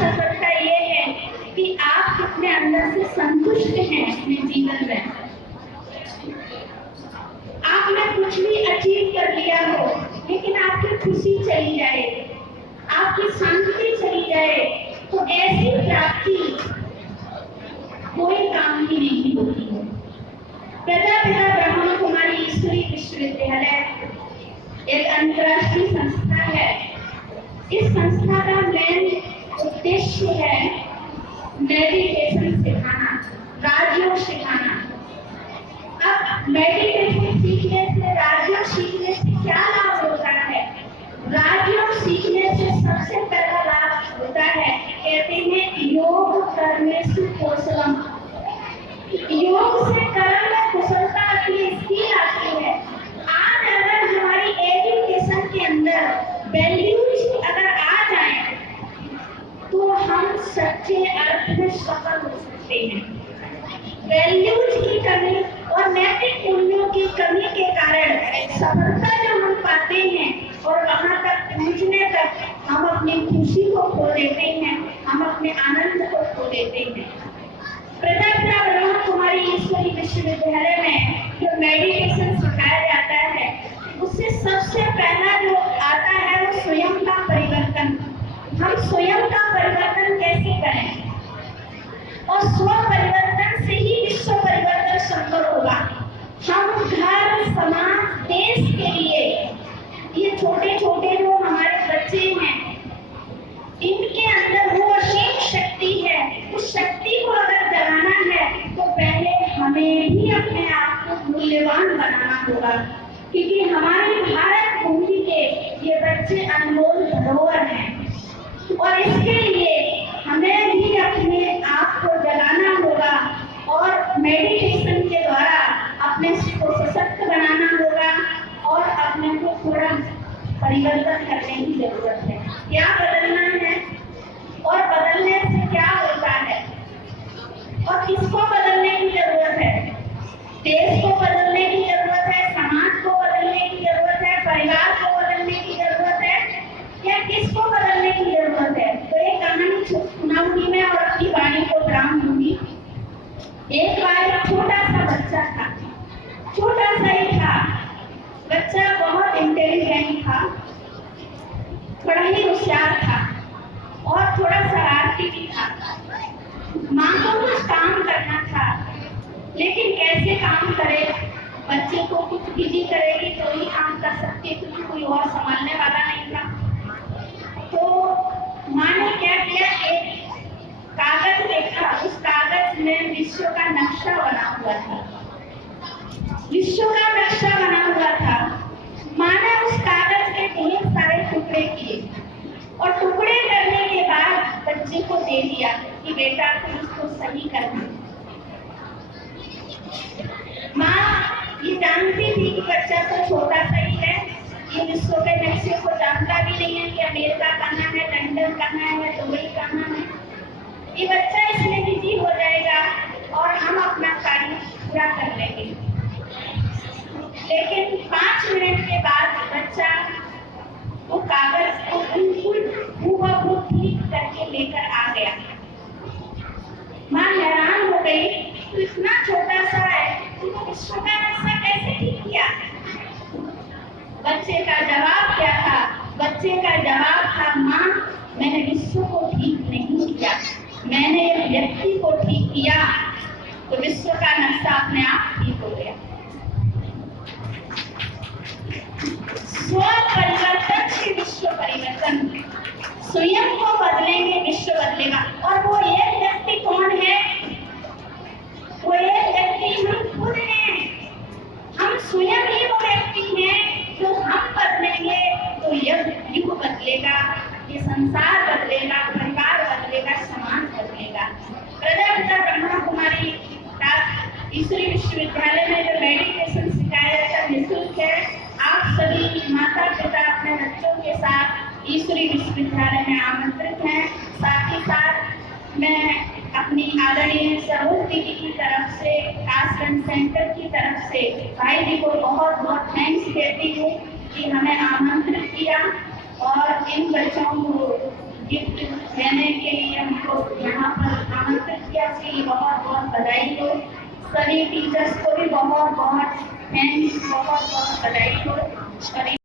सफलता ये है कि आप कितने अंदर से संतुष्ट हैं अपने जीवन में। आपने कुछ भी अचीव कर लिया हो, लेकिन आपकी खुशी चली जाए, आपकी शांति चली जाए, तो ऐसी प्राप्ति कोई काम की नहीं होती है। प्रजापिता ब्रह्मा कुमारी ईश्वरी विश्वविद्यालय एक अंतर्राष्ट्रीय संस्था है। इस संस्था का मेन उद्देश्य है मेडिटेशन सिखाना, राजयोग सिखाना। अब मेडिटेशन सीखने से, राजयोग सीखने से क्या लाभ होता है? राजयोग सीखने से सबसे पहला लाभ होता है, कहते हैं योग करने से कौशलम। योग से कर्म में कुशलता आती है, स्किल आती है। आज अगर हमारी एजुकेशन के अंदर वैल्यूज अगर आ जाए तो हम सच्चे अर्थ में सफल हो सकते हैं। वैल्यूज की कमी और नैतिक मूल्यों की कमी के कारण सफलता जो हम पाते हैं और वहां तक पहुंचने तक हम अपनी खुशी को खो देते हैं, हम अपने आनंद को खो देते हैं। प्रजापिता ब्रह्मा कुमारी ईश्वरी विश्वविद्यालय में जो मेडिटेशन सिखाया जाता है, उससे सबसे पहला जो आता है वो स्वयं का परिवर्तन। हम स्वयं का परिवर्तन कैसे करें? और स्व परिवर्तन से ही विश्व परिवर्तन संभव होगा। हम घर, समाज, देश के लिए ये छोटे छोटे जो हमारे बच्चे हैं, इनके अंदर वो असीम शक्ति है। उस शक्ति को अगर जगाना है तो पहले हमें भी अपने आप को मूल्यवान बनाना होगा, क्योंकि हमारी भारत भूमि के ये बच्चे अनमोल धरोहर हैं। और इसके लिए हमें भी अपने आप को जगाना होगा और मेडिटेशन के द्वारा अपने को सशक्त बनाना होगा और अपने को थोड़ा परिवर्तन करने की जरूरत है। क्या बदलना है और बदलने से क्या होता है और किसको बदलने की जरूरत है? देश को बदलने की जरूरत है, समाज को बदलने की जरूरत है, परिवार को बदलने की जरूरत है, या किसको बदलने की जरूरत है? तो एक कहानी सुनाऊंगी मैं और अपनी वाणी को विराम दूंगी। एक बार एक छोटा सा बच्चा था, छोटा सा ही था बच्चा, बहुत इंटेलिजेंट था, बड़ा ही होशियार था और थोड़ा शरारती भी था। माँ को कुछ काम करना था, लेकिन कैसे काम करे? बच्चे को कुछ बिजी करेगी तो ही काम कर सकती, क्योंकि कोई और संभालने वाला नहीं था। तो माँ ने क्या किया, एक कागज देखा, उस कागज में विश्व का नक्शा बना हुआ था। विश्व का नक्शा बना हुआ था। माँ ने उस कागज के ढेर सारे टुकड़े किए और टुकड़े करने के बाद बच्चे को दे दिया कि बेटा तुम इसको सही करना। माँ ये जानती थी कि बच्चा तो छोटा सा ही है, ये विश्व के नक्शे को जानता भी नहीं है कि अमेरिका कहाँ है, लंदन कहाँ है, दुबई कहाँ है। ये बच्चा इसमें बिजी हो जाएगा और हम अपना कार्य पूरा कर लेंगे। लेकिन 5 मिनट के बाद बच्चा वो कागज को बिल्कुल हूबहू ठीक करके लेकर आ गया। माँ हैरान हो गई, तो इतना छोटा सा है, तो विश्व का नक्शा कैसे ठीक किया? बच्चे का जवाब क्या था? बच्चे का जवाब था, माँ मैंने विश्व को ठीक नहीं किया, मैंने व्यक्ति को ठीक किया, तो विश्व का नक्शा अपने आप ठीक हो गया। स्व परिवर्तन से विश्व परिवर्तन। स्वयं को बदलेंगे, विश्व बदलेगा। और वो एक व्यक्ति कौन है? वो एक व्यक्ति हम खुद हैं। हम स्वयं ही वो व्यक्ति हैं। जो हम बदलेंगे तो यह युग बदलेगा, ये संसार बदलेगा, परिवार बदलेगा, समाज बदलेगा। प्रजापिता ब्रह्मा कुमारी ईश्वरी विश्वविद्यालय में जो मेडिटेशन सिखाया जाता है निःशुल्क है। आप सभी माता पिता अपने बच्चों के साथ ईश्वरी विश्वविद्यालय में आमंत्रित हैं। साथ ही साथ मैं अपनी आदरणीय सरोज दीदी की तरफ से, कास्टन सेंटर की तरफ से भाई जी को बहुत बहुत थैंक्स देती हूँ कि हमें आमंत्रित किया और इन बच्चों को गिफ्ट देने के लिए को यहाँ पर आमंत्रित किया, उसके बहुत बहुत बधाई हो। सभी टीचर्स को भी बहुत बहुत थैंक्स, बहुत बहुत बधाई हो। और